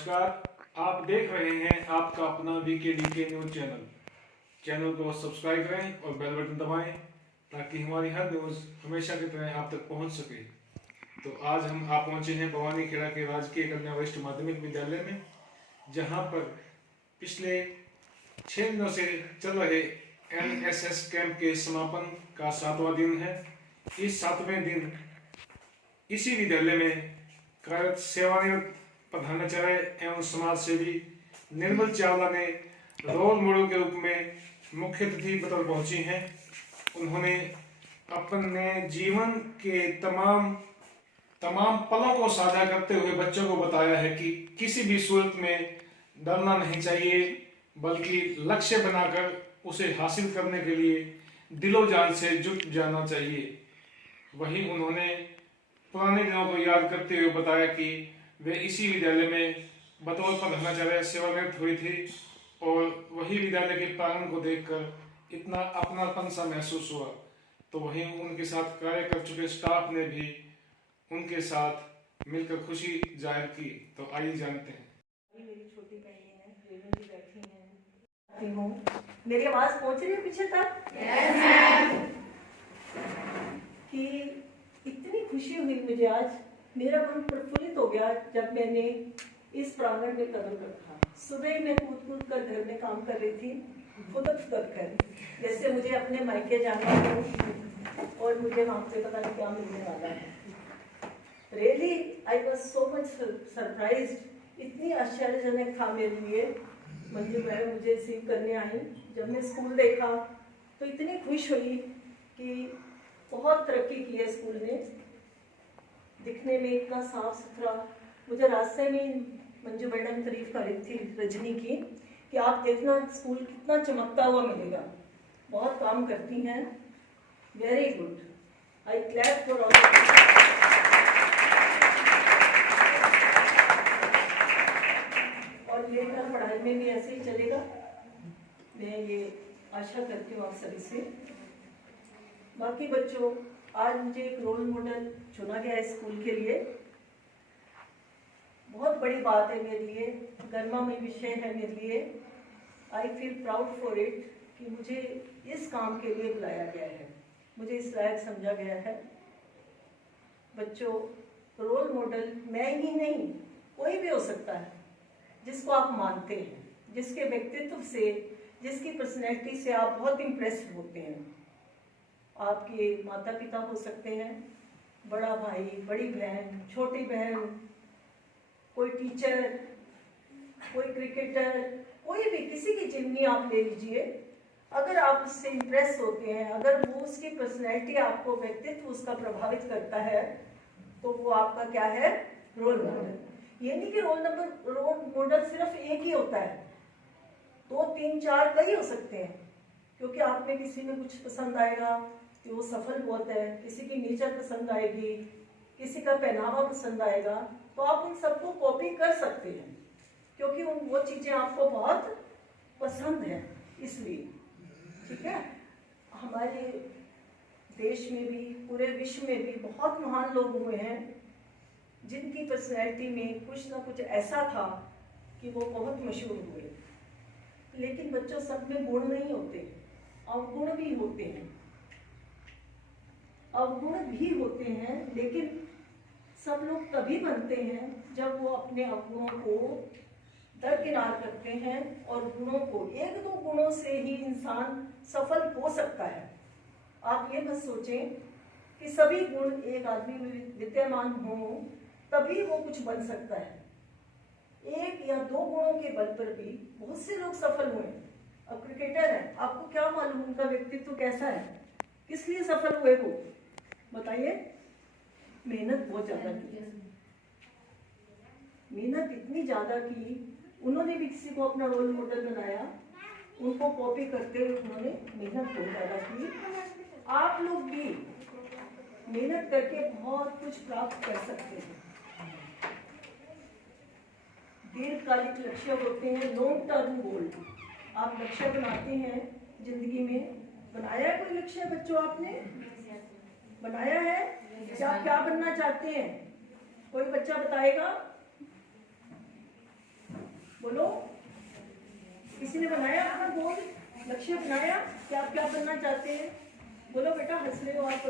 नमस्कार। आप देख रहे हैं आपका अपना वीकेडी न्यूज चैनल को सब्सक्राइब करें और बेल बटन दबाएं ताकि हमारी हर न्यूज हमेशा की तरह आप तक पहुंच सके। तो आज हम आप पहुंचे हैं भवानी खेड़ा के राजकीय कन्या वरिष्ठ माध्यमिक विद्यालय में, जहां पर पिछले 6 दिनों से चल रहे NSS कैंप के समापन का 7वां दिन है। इस 7वें दिन इसी विद्यालय में कार्यरत सेवानिवृत्त प्रधानाचार्य एवं समाज सेवी निर्मल चावला ने रोल मॉडल के रूप में मुख्य अतिथि बतौर पहुंची हैं। उन्होंने अपने जीवन के तमाम पलों को साझा करते हुए बच्चों को बताया है कि किसी भी सूरत में डरना नहीं चाहिए, बल्कि लक्ष्य बनाकर उसे हासिल करने के लिए दिलो जान से जुट जाना चाहिए। वहीं उन्होंने पुराने दिनों को याद करते हुए बताया कि वे इसी विद्यालय में बतौर प्रधानाचार्य सेवानिवृत्त हुई थी और वही विद्यालय के प्रांगण को देखकर इतना अपनापन सा महसूस हुआ। तो वहीं उनके साथ कार्य कर चुके स्टाफ ने भी उनके साथ मिलकर खुशी जाहिर की। तो आइए जानते हैं। मेरी छोटी बहन है, रेणु जी बैठी हैं। मेरी आवाज पहुंच रही है पीछे तक? Yes, ma'am। कि इतनी खुशी हुई मुझे आज, मेरा मन प्रफुल्लित हो गया जब मैंने इस प्रांगण में कदम रखा। सुबह मैं कूद कर घर में काम कर रही थी, फुदक कर, जैसे मुझे अपने मायके जाना हो और मुझे वहाँ पे पता नहीं क्या मिलने वाला है। Really I was so much surprised. इतनी आश्चर्यजनक था मेरे लिए। मंजू मैडम मुझे रिसीव करने आई। जब मैं स्कूल देखा तो इतनी खुश हुई कि बहुत तरक्की की है स्कूल ने, दिखने में इतना साफ सुथरा। मुझे रास्ते में मंजू मैडम तारीफ कर रही थी रजनी की कि आप देखना स्कूल कितना चमकता हुआ मिलेगा, बहुत काम करती हैं। Very good, I clap for all. और मेरा पढ़ाई में भी ऐसे ही चलेगा, मैं ये आशा करती हूँ आप सभी से। बाकी बच्चों, आज मुझे एक रोल मॉडल चुना गया है स्कूल के लिए। बहुत बड़ी बात है मेरे लिए, गर्मामय विषय है मेरे लिए। I feel proud for it कि मुझे इस काम के लिए बुलाया गया है, मुझे इस लायक समझा गया है। बच्चों, रोल मॉडल मैं ही नहीं, कोई भी हो सकता है जिसको आप मानते हैं, जिसके व्यक्तित्व से, जिसकी पर्सनैलिटी से आप बहुत इम्प्रेस्ड होते हैं। आपके माता पिता हो सकते हैं, बड़ा भाई, बड़ी बहन, छोटी बहन, कोई टीचर, कोई क्रिकेटर, कोई भी, किसी की जिम्नी आप ले लीजिए। अगर आप उससे इम्प्रेस होते हैं, अगर वो उसकी पर्सनैलिटी आपको, व्यक्तित्व उसका प्रभावित करता है, तो वो आपका क्या है? Role model. ये नहीं कि रोल मॉडल सिर्फ एक ही होता है, 2, 3, 4 कई हो सकते हैं। क्योंकि आप में किसी में कुछ पसंद आएगा कि वो सफल बहुत है, किसी की नेचर पसंद आएगी, किसी का पहनावा पसंद आएगा, तो आप उन सबको कॉपी कर सकते हैं क्योंकि वो चीज़ें आपको बहुत पसंद है, इसलिए। ठीक है, हमारे देश में भी, पूरे विश्व में भी बहुत महान लोग हुए हैं जिनकी पर्सनैलिटी में कुछ ना कुछ ऐसा था कि वो बहुत मशहूर हुए। लेकिन बच्चों, सब में गुण नहीं होते, अवगुण भी होते हैं। अवगुण भी होते हैं, लेकिन सब लोग तभी बनते हैं जब वो अपने अवगुणों को दरकिनार करते हैं और गुणों को, 1-2 गुणों से ही इंसान सफल हो सकता है। आप ये मत सोचें कि सभी गुण एक आदमी में विद्यमान हों तभी वो कुछ बन सकता है। 1 या 2 गुणों के बल पर भी बहुत से लोग सफल हुए। अब क्रिकेटर है, आपको क्या मालूम उनका व्यक्तित्व कैसा है, किस लिए सफल हुए वो, बताइए? मेहनत बहुत ज्यादा की, मेहनत इतनी ज्यादा की, उन्होंने भी किसी को अपना रोल मॉडल बनाया, उनको कॉपी करते हुए उन्होंने मेहनत बहुत ज्यादा की। आप लोग भी मेहनत करके बहुत कुछ प्राप्त कर सकते हैं। दीर्घकालिक लक्ष्य होते हैं, लॉन्ग टर्म गोल। आप लक्ष्य बनाते हैं जिंदगी में। बनाया है कोई लक्ष्य बच्चों? आपने बनाया है? क्या बनना चाहते हैं? कोई बच्चा बताएगा? बोलो, किसी ने बनाया अपना गोल लक्ष्य बनाया कि आप क्या बनना चाहते हैं? बोलो बेटा, हंस रहे हो आप?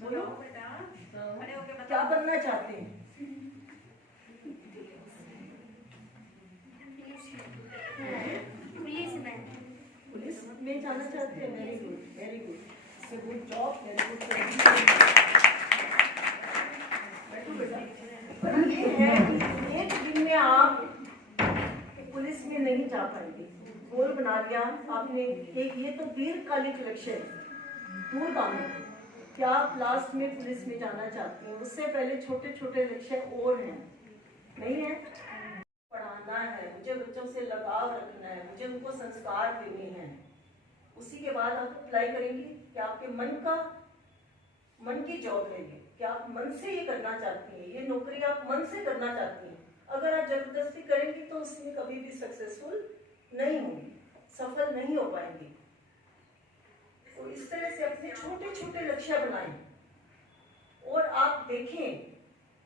बोलो बेटा, क्या बनना चाहते हैं? पुलिस में जाना चाहते हैं? Very good, very good, good job, very good. बैठो बेटा। पर ये है कि एक दिन में आप पुलिस में नहीं जा पाएंगे। गोल बना लिया आपने एक, ये तो दीर्घकालिक लक्ष्य है, दूरगामी, कि आप लास्ट में पुलिस में जाना चाहते हैं। उससे पहले छोटे छोटे लक्ष्य और हैं, नहीं है? पढ़ाना है मुझे, बच्चों से लगाव रखना है मुझे, उनको संस्कार देने हैं। उसी के बाद आप अप्लाई करेंगे कि आपके मन की जॉब है ये, कि आप मन से ये करना चाहती हैं, ये नौकरी आप मन से करना चाहती हैं। अगर आप जबरदस्ती करेंगी तो उसमें कभी भी सक्सेसफुल नहीं होंगी, सफल नहीं हो पाएंगी। तो इस तरह से अपने छोटे छोटे लक्ष्य बनाएं और आप देखें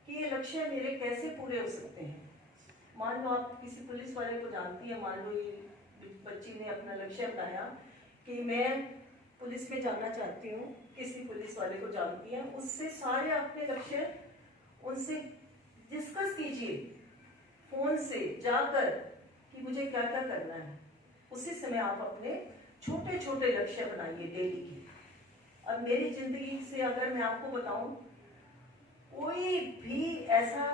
कि ये लक्ष्य मेरे कैसे पूरे हो सकते हैं। मान लो आप किसी पुलिस वाले को जानती है, मान लो ये बच्ची ने अपना लक्ष्य बताया कि मैं पुलिस में जाना चाहती हूँ, किसी पुलिस वाले को जानती है, उससे सारे अपने लक्ष्य उनसे डिस्कस कीजिए फोन से जाकर कि मुझे क्या क्या करना है। उसी समय आप अपने छोटे छोटे लक्ष्य बनाइए डेली के। अब मेरी जिंदगी से अगर मैं आपको बताऊं, कोई भी ऐसा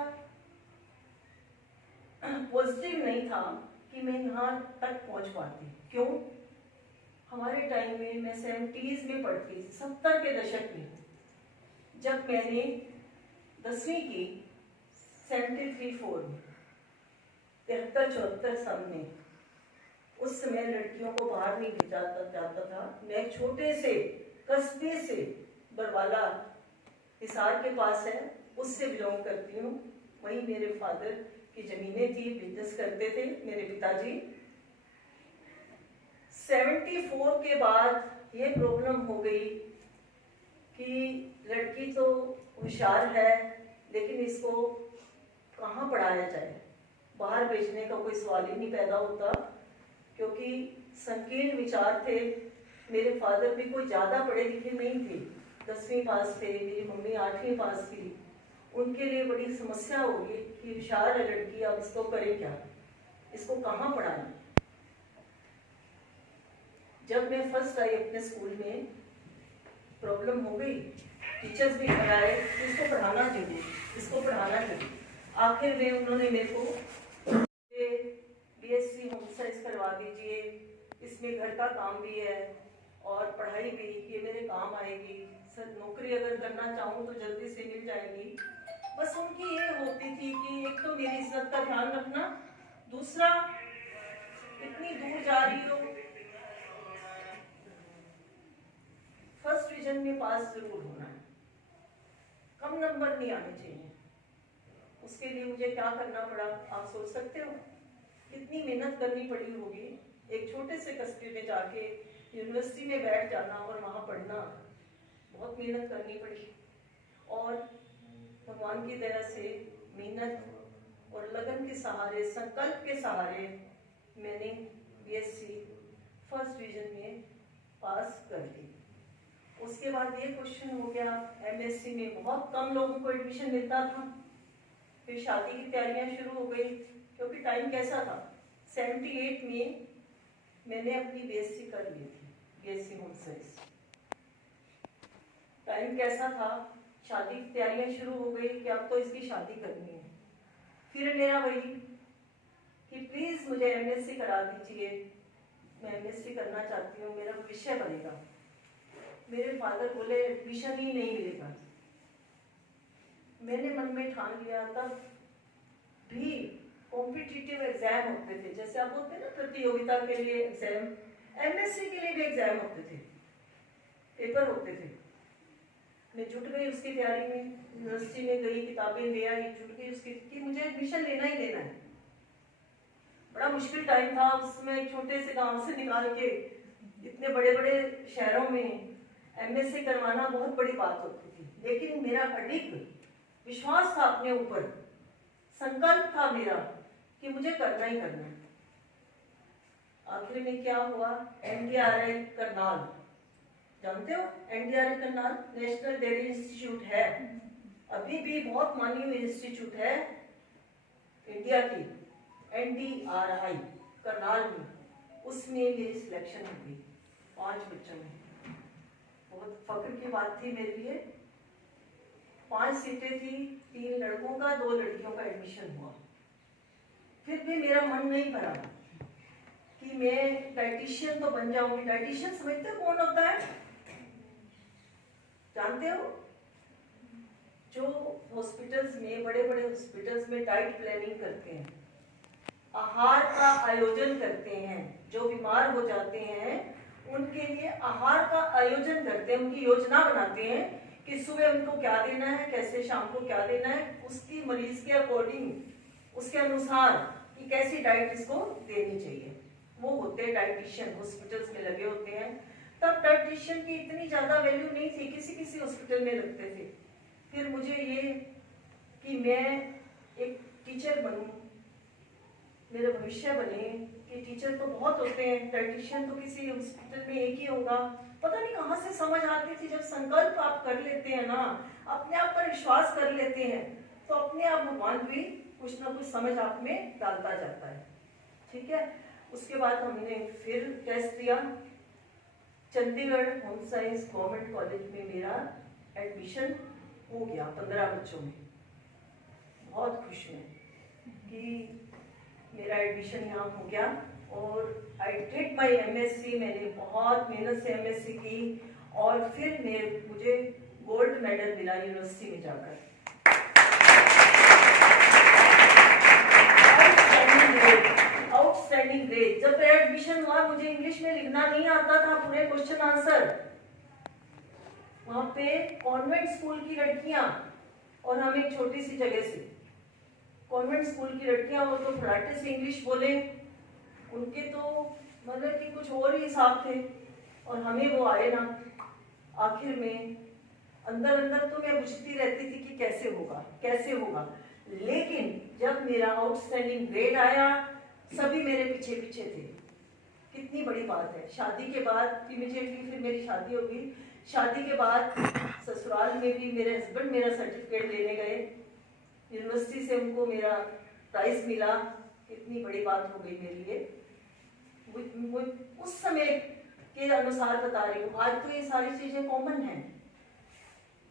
पॉजिटिव नहीं था कि मैं यहाँ तक पहुंच पाती। क्यों? हमारे टाइम में, मैं 70s में पढ़ती, 70 के दशक में, जब मैंने 10वीं की 73-4 में, 73-74 सन में, उस समय लड़कियों को बाहर नहीं भेजा जाता था। मैं छोटे से कस्बे से, बरवाला हिसार के पास है, उससे बिलोंग करती हूँ। वहीं मेरे फादर की जमीनें थी, बिजनेस करते थे मेरे पिताजी। 74 के बाद ये प्रॉब्लम हो गई कि लड़की तो होशियार है, लेकिन इसको कहाँ पढ़ाया जाए। बाहर भेजने का कोई सवाल ही नहीं पैदा होता, क्योंकि संकीर्ण विचार थे। मेरे फादर भी कोई ज़्यादा पढ़े लिखे नहीं थे, 10वीं पास थे, मेरी मम्मी 8वीं पास थी। उनके लिए बड़ी समस्या होगी कि होशियार है लड़की, अब इसको करे क्या, इसको कहाँ पढ़ाएं। जब मैं फर्स्ट आई अपने स्कूल में, प्रॉब्लम हो गई, टीचर्स भी घर आए, इसको पढ़ाना चाहिए, इसको पढ़ाना चाहिए। आखिर में उन्होंने मेरे को BSc होम साइंस करवा दीजिए, इसमें घर का काम भी है और पढ़ाई भी, ये मेरे काम आएगी, सर नौकरी अगर करना चाहूँ तो जल्दी से मिल जाएगी। बस उनकी ये होती थी कि एक तो मेरी इज्जत का ध्यान रखना, दूसरा इतनी दूर जा रही हो, फर्स्ट डिवीजन में पास जरूर होना है, कम नंबर नहीं आने चाहिए। उसके लिए मुझे क्या करना पड़ा, आप सोच सकते हो कितनी मेहनत करनी पड़ी होगी। एक छोटे से कस्बे में जाके यूनिवर्सिटी में बैठ जाना और वहाँ पढ़ना, बहुत मेहनत करनी पड़ी। और भगवान की दया से मेहनत और लगन के सहारे, संकल्प के सहारे मैंने BSc फर्स्ट डिवीजन में पास कर ली। उसके बाद ये क्वेश्चन हो गया, MSc में बहुत कम लोगों को एडमिशन मिलता था। फिर शादी की तैयारियां शुरू हो गई, क्योंकि टाइम कैसा था, 78 में मैंने अपनी BSc कर ली थी, BSc होम साइंस। टाइम कैसा था, शादी की तैयारियां शुरू हो गई कि अब तो इसकी शादी करनी है। फिर मेरा वही कि प्लीज मुझे MSc करा दीजिए, मैं MSc करना चाहती हूँ, मेरा विषय बनेगा। मेरे फादर बोले एडमिशन ही नहीं मिलेगा। मैंने मन में ठान लिया, तब भी कॉम्पिटिटिव एग्जाम होते थे, जैसे आप बोलते हैं ना प्रतियोगिता के लिए एग्जाम, MSc के लिए भी एग्जाम होते थे, पेपर होते थे। मैं जुट गई उसकी तैयारी में, यूनिवर्सिटी में गई, किताबें ले आई, जुट गई उसकी कि मुझे एडमिशन लेना ही लेना है। बड़ा मुश्किल टाइम था उसमें, एक छोटे से गांव से निकाल के इतने बड़े बड़े शहरों में MSc करवाना बहुत बड़ी बात होती थी। लेकिन मेरा अडिग विश्वास था अपने ऊपर, संकल्प था मेरा कि मुझे करना ही करना है। आखिर में क्या हुआ, NDRI करनाल, जानते हो NDRI Karnal national dairy institute है, अभी भी बहुत मानी हुई इंस्टीट्यूट है इंडिया की, NDRI करनाल में, उसमें मेरी सिलेक्शन हो गई 5 बच्चों में। बहुत फख्र की बात थी मेरे लिए। 5 सीटें थी, 3 लड़कों का 2 लड़कियों का एडमिशन हुआ। फिर भी मेरा मन नहीं भरा कि मैं डाइटिशियन तो बन जाऊंगी। डाइटिशियन समझते हो कौन होता है, जानते हो? जो हॉस्पिटल्स में, बड़े बड़े हॉस्पिटल्स में डाइट प्लानिंग करते हैं, आहार का आयोजन करते हैं, जो बीमार हो जाते हैं उनके लिए आहार का आयोजन करते हैं, उनकी योजना बनाते हैं कि सुबह उनको क्या देना है, कैसे शाम को क्या देना है, उसकी मरीज के अकॉर्डिंग, उसके अनुसार कि कैसी डाइट इसको देनी चाहिए। वो होते हैं डाइटिशियन, हॉस्पिटल्स में लगे होते हैं। तब डाइटिशियन की इतनी ज्यादा वैल्यू नहीं थी, किसी किसी हॉस्पिटल में लगते थे। फिर मुझे ये कि मैं एक टीचर बनूं, मेरा भविष्य बने कि टीचर तो बहुत होते हैं, डाइटिशियन तो किसी हॉस्पिटल में एक ही होगा। पता नहीं कहाँ से समझ आती थी, जब संकल्प आप कर लेते हैं ना, अपने आप पर विश्वास कर लेते हैं, तो अपने आप भगवान भी कुछ ना कुछ समझ आप में डालता जाता है। ठीक है, उसके बाद हमने फिर टेस्ट दिया। Chandigarh home science government college में मेरा एडमिशन हो गया 15 बच्चों में। बहुत खुश हूँ कि मेरा एडमिशन यहाँ हो गया। और आई डिड माई MSc, मैंने बहुत मेहनत से MSc की और फिर मुझे गोल्ड मेडल मिला यूनिवर्सिटी में जाकर। Outstanding grade. जब मेरा एडमिशन हुआ मुझे इंग्लिश में लिखना नहीं आता था पूरे क्वेश्चन आंसर। वहां पे कॉन्वेंट स्कूल की लड़कियां और हम एक छोटी सी जगह से, कॉन्वेंट स्कूल की लड़कियां, वो तो फटाटे से इंग्लिश बोले, उनके तो मतलब कि कुछ और ही हिसाब थे और हमें वो आए ना। आखिर में अंदर अंदर तो मैं पूछती रहती थी कि कैसे होगा कैसे होगा, लेकिन जब मेरा आउटस्टैंडिंग ग्रेड आया सभी मेरे पीछे पीछे थे। कितनी बड़ी बात है। शादी के बाद इमीडिएटली फिर मेरी शादी हो गई। शादी के बाद ससुराल में भी मेरे हस्बैंड मेरा सर्टिफिकेट लेने गए, यूनिवर्सिटी से उनको मेरा प्राइज मिला। कितनी बड़ी बात हो गई मेरे लिए। उस समय के अनुसार बता रही हूँ, आज तो ये सारी चीजें कॉमन हैं।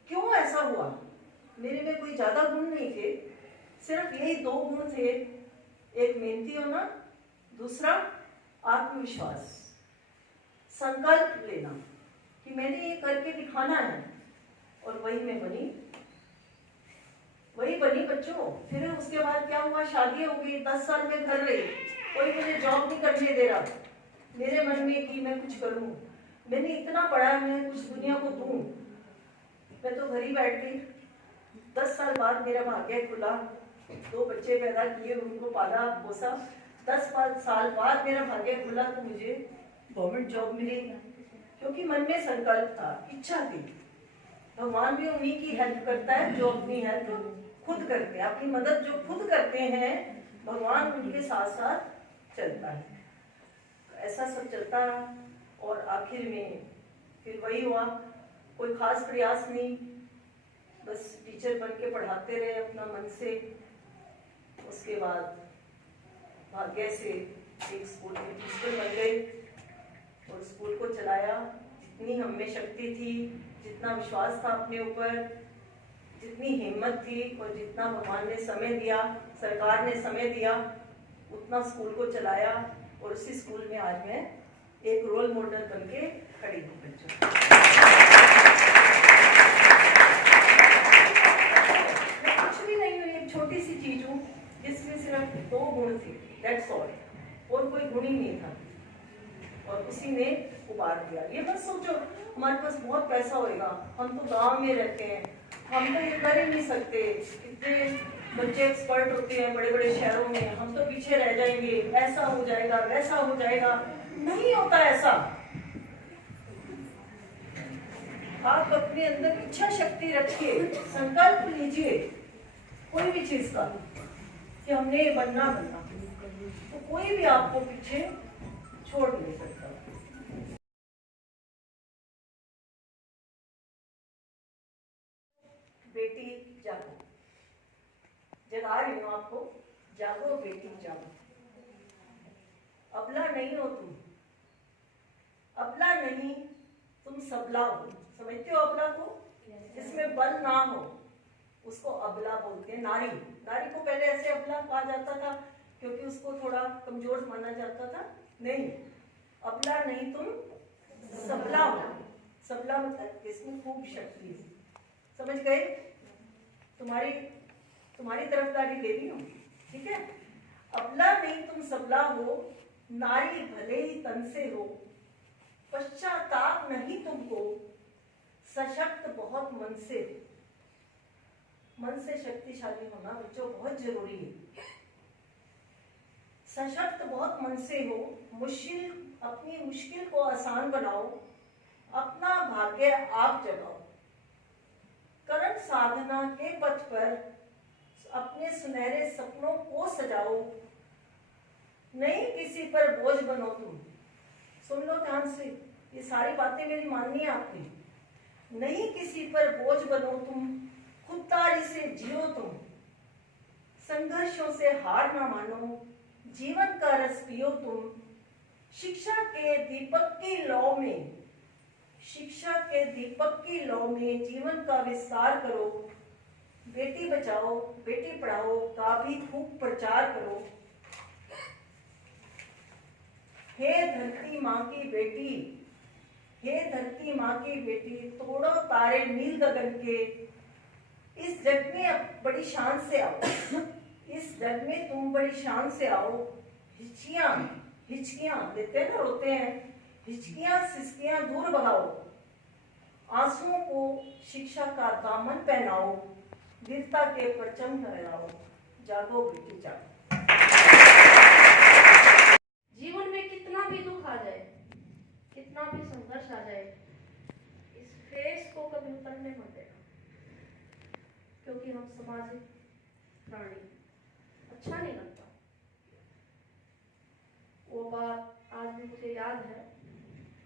क्यों ऐसा हुआ? मेरे में कोई ज्यादा गुण नहीं थे, सिर्फ यही 2 गुण थे, एक मेहनती होना, दूसरा आत्मविश्वास, संकल्प लेना कि मैंने ये करके दिखाना है। और वही मैं बनी, वही बनी बच्चों। फिर उसके बाद क्या हुआ, शादी हो गई, 10 साल में कर रही, कोई मुझे जॉब नहीं करने दे रहा। मेरे मन में कि मैं कुछ करूं, मैंने इतना पढ़ा, मैं कुछ दुनिया को दूं। मैं तो घर ही बैठ गई। 10 साल बाद मेरा भाग्य खुला, 2 बच्चे पैदा किए, उनको पाला पोसा। 10 साल बाद मेरा भाग्य खुला तो मुझे गवर्नमेंट जॉब मिली, क्योंकि मन में संकल्प था, इच्छा थी। भगवान भी उन्हीं की हेल्प करता है जो अपनी हेल्प खुद करते हैं, अपनी मदद जो खुद करते हैं, भगवान उनके साथ साथ चलता है। ऐसा सब चलता रहा और आखिर में फिर वही हुआ। कोई खास प्रयास नहीं, बस टीचर बन के पढ़ाते रहे अपना मन से। उसके बाद भाग्य से एक स्कूल में प्रिंसिपल बन गए और स्कूल को चलाया। जितनी हम में शक्ति थी, जितना विश्वास था अपने ऊपर, जितनी हिम्मत थी और जितना भगवान ने समय दिया, सरकार ने समय दिया, उतना स्कूल को चलाया। और उसी स्कूल में आज मैं एक रोल मॉडल बन के खड़ी हूँ बच्चों। मैं कुछ भी नहीं हूँ, एक छोटी सी चीज हूँ जिसमें सिर्फ 2 गुण थे, दैट्स ऑल, और कोई गुण ही नहीं था। और उसी ने उबार दिया। ये मत सोचो हमारे पास बहुत पैसा होएगा, हम तो गांव में रहते हैं, हम तो ये कर ही नहीं सकते, इतने बच्चे एक्सपर्ट होते हैं बड़े बड़े शहरों में, हम तो पीछे रह जाएंगे, ऐसा हो जाएगा वैसा हो जाएगा। नहीं होता ऐसा। आप अपने अंदर इच्छा शक्ति रखिए, संकल्प लीजिए कोई भी चीज का कि हमने ये बनना। तो कोई भी आपको पीछे छोड़ नहीं सकता। बेटी जागो, जगा रही हूँ आपको, जागो बेटी जागो। अबला नहीं हो तुम, अबला नहीं, तुम सबला हो। समझते हो अबला को? जिसमें बल ना हो उसको अबला बोलते हैं। नारी, नारी को पहले ऐसे अबला कहा जाता था क्योंकि उसको थोड़ा कमजोर माना जाता था। नहीं, अबला नहीं, तुम सबला हो। सबला मतलब इसमें खूब शक्ति है। समझ गए? तुम्हारी तरफदारी ले रही हूँ, ठीक है? अबला नहीं तुम सबला हो, नारी भले ही तन से हो, पश्चाताप नहीं तुमको, सशक्त बहुत मन से। मन से शक्तिशाली होना बच्चों बहुत जरूरी है। सशक्त बहुत मन से हो, अपनी मुश्किल को आसान बनाओ, अपना भाग्य आप जगाओ। कर्म साधना के पथ पर अपने सुनहरे सपनों को सजाओ। नहीं किसी पर बोझ बनो तुम। सुन लो ध्यान से, ये सारी बातें मेरी माननी है आपने। नहीं किसी पर बोझ बनो तुम, खुददारी से जियो तुम। संघर्षों से हार ना मानो, जीवन का रस पियो तुम। शिक्षा के दीपक की लौ में, शिक्षा के दीपक की लौ में जीवन का विस्तार करो। बेटी बचाओ बेटी पढ़ाओ का भी खूब प्रचार करो। हे धरती माँ की बेटी, हे धरती माँ की बेटी, तोड़ो तारे नील गगन के। इस जग में अब बड़ी शान से आओ, इस जग में तुम बड़ी शान से आओ। हिचकियां देते हैं ना, रोते हैं, हिचकियां सिसकियां दूर बहाओ। आंसुओं को शिक्षा का दामन पहनाओ, वीरता के परचम फहराओ। जागो बेटी जागो। जीवन में कितना भी दुख आ जाए, कितना भी संघर्ष आ जाए, इस फेस को कभी उतरने मत देना, क्योंकि हम सामाजिक प्राणी, अच्छा नहीं लगता। वो बात आज भी मुझे याद है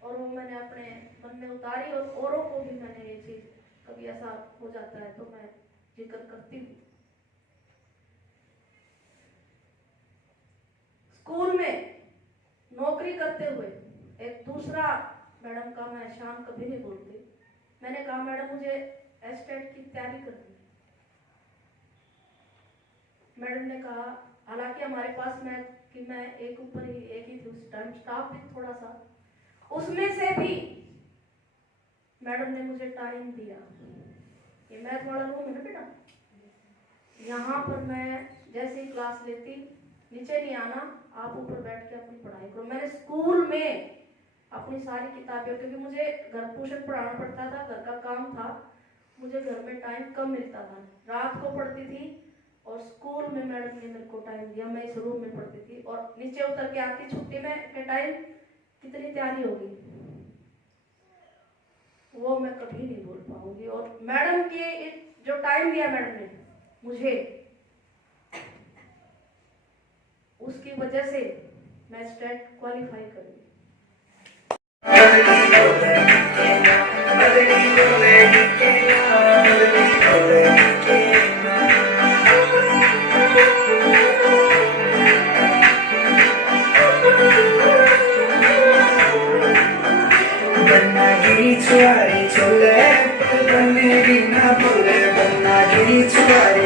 और वो मैंने अपने मन में उतारी, और औरों को भी मैंने ये चीज, कभी ऐसा हो जाता है तो मैं जिक्र करती हूँ। स्कूल में नौकरी करते हुए एक दूसरा मैडम का मैं शाम कभी नहीं भूलती। मैंने कहा मैडम मुझे एस्टेट की तैयारी करनी है। मैडम ने कहा, हालांकि हमारे पास मैं एक ऊपर ही एक ही थी उस टाइम, स्टाफ भी थोड़ा सा, उसमें से भी मैडम ने मुझे टाइम दिया। ये मैथ वाला रूम है ना बेटा, यहाँ पर मैं जैसे ही क्लास लेती, नीचे नहीं आना, आप ऊपर बैठ के अपनी पढ़ाई करो। मैंने स्कूल में अपनी सारी किताबें, क्योंकि मुझे घर ट्यूशन पढ़ाना पड़ता था, घर का काम था, मुझे घर में टाइम कम मिलता था, रात को पढ़ती थी और स्कूल में मैडम ने मेरे को टाइम दिया, मैं इस रूम में पढ़ती थी और नीचे उतर के आती छुट्टी में के टाइम कितनी तैयारी होगी वो मैं कभी नहीं भूल पाऊंगी। और मैडम के जो टाइम दिया मैडम ने मुझे, उसकी वजह से मैं स्टेट क्वालिफाई करी। छुआरी छोले बनेगी ना बोले, बनना गिरी छुआरी